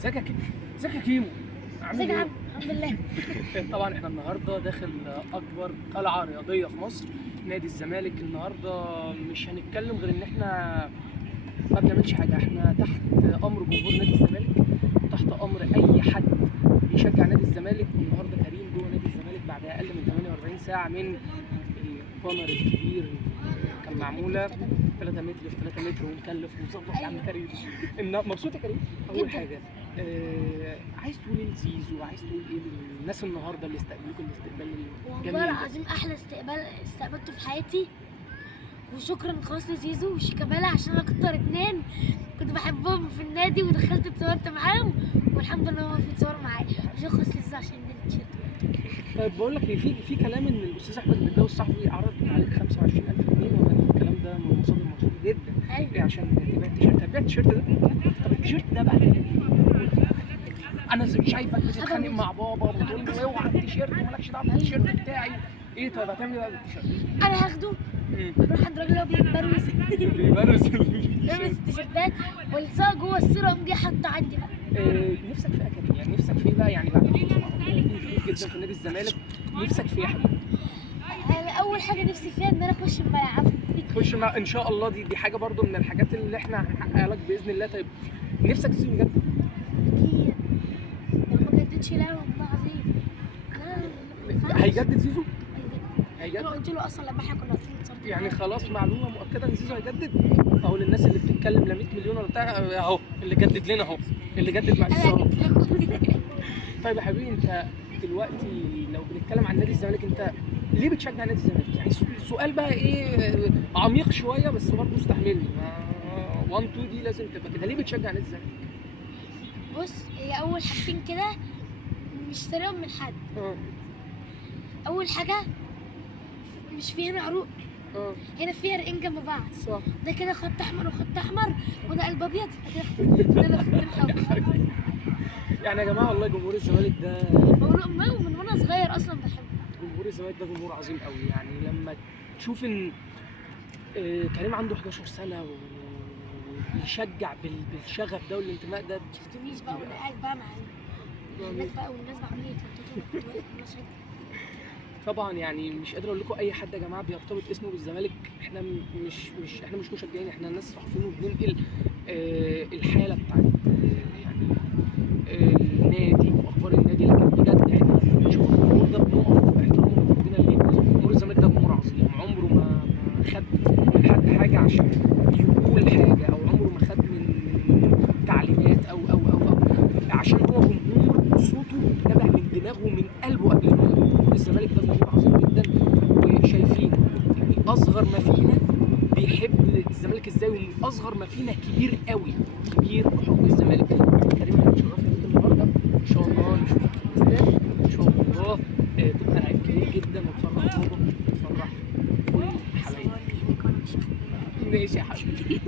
ازيك يا كيمو؟ ازيك يا كيمو؟ عامل ازيك يا ايه؟ عم؟ الحمد لله. طبعا احنا النهارده داخل اكبر قلعه رياضيه في مصر، نادي الزمالك. النهارده مش هنتكلم غير ان احنا ما بنعملش حاجه، احنا تحت امر جمهور نادي الزمالك، تحت امر اي حد بيشجع نادي الزمالك. والنهارده كريم جوه نادي الزمالك بعد اقل من 48 ساعه من البانر الكبير اللي كان معموله 3 متر في 3 متر ومكلف ومظبط يا عم كريم. مبسوط يا كريم؟ اول جداً. حاجه عايز تقول ايه لزيزو؟ عايز تقول ايه للناس النهارده اللي استقبلوك الاستقبال والله الجميل ده؟ العظيم احلى استقبلته في حياتي. وشكرا خاص لزيزو وشيكابالا عشان انا كنت اتنين كنت بحبهم في النادي ودخلت اتصورت معاهم، والحمد لله هما بيتصوروا معايا. وشكرا خاص لزيزو عشان اداني التيشيرت. طيب بقول لك ايه، في كلام ان الاستاذ احمد البداوي الصحفي عرض عليك 25,000 جنيه، ولا الكلام ده من مصادر موثوقه جدا؟ ايوه. ايه عشان تبيع التيشيرت؟ هتبيع التيشيرت ده؟ طب التيشيرت ده بقى تعمل ايه؟ انا شايفك بتتخانق مع بابا وبتقول له اوعى التيشيرت ومالكش دعوه بالتيشيرت بتاعي. ايه طيب هتعمل ايه بقى بالتيشيرت؟ انا هاخده اروح عند الراجل اللي هو بيبروز بيبرز لابس التيشيرتات والصاغ جوه الصوره قام جه حاطه عندي بقى. نفسك في ايه يا كريم؟ يعني نفسك في ايه بقى؟ يعني بعد ما تخلص مع جدا في نادي الزمالك، نفسك في ايه يا حبيبي؟ أنا اول حاجه نفسي فيها ان انا اخش الملعب. تخش مع ان شاء الله، دي حاجه برضو من الحاجات اللي احنا هنحققها لك باذن الله. طيب نفسك تسيب بجد؟ اكيد لو ما جددش لا والله العظيم. لا ما ينفعش. هيجدد زيزو؟ هيجدد. انا قلت له اصلا لما احنا كنا واقفين نتصور يعني خلاص معلومه مؤكده ان زيزو هيجدد؟ اهو للناس اللي بتتكلم لا 100 مليون ولا بتاع، اهو اللي جدد لنا، اهو اللي جدد مع زيزو اهو. طيب يا حبيبي، انت دلوقتي لو بنتكلم عن نادي الزمالك، انت ليه بتشجع نادي الزمالك؟ يعني سؤال بقى ايه، عميق شويه بس برضه استحملني، 1 2 دي لازم تبقى كده. ليه بتشجع نادي الزمالك؟ بص، هي اول حاجتين كده مش سرقهم من حد. اول حاجه مش في هنا عروق، هنا في عرقين جنب بعض. صح. ده كده خط احمر وخط احمر وده قلب ابيض، ده انا يعني يا جماعه والله جمهور الزمالك ده، بقول من وانا صغير اصلا بحبه. جمهور الزمالك ده جمهور عظيم قوي. يعني لما تشوف ان كريم عنده 11 سنه وبيشجع بالشغف ده والانتماء ده، شفتنيش بقى وانا قاعد بقى مع هناك بقى والناس عاملين يتنططوا. طبعا يعني مش قادر اقول لكم اي حد يا جماعه بيرتبط اسمه بالزمالك. احنا مش مشجعين، احنا ناس صحفيين وبننقل الحاله بتاعت يعني النادي واخبار النادي. لكن بجد احنا بنشوف الجمهور ده بنقف احترامنا وتقديرنا ليه. جمهور الزمالك ده جمهور عظيم، عمره ما خد من حد حاجه عشان يقول حاجه، او عمره ما خد من تعليمات او عشان هو جمهور صوته نابع من دماغه ومن قلبه قبل النادي. الزمالك ده جمهور عظيم جدا، وشايفين يعني اصغر ما فينا بيحب الزمالك ازاي، ومن اصغر ما فينا كبير قوي، كبير بحب الزمالك. كريم احنا اتشرفنا بيك النهارده، ان شاء الله نشوفك في الاستاد، ان شاء الله تبقى لعيب كبير جدا وتفرح بابا وتفرح كل حبايبك. ماشي يا حبيبي.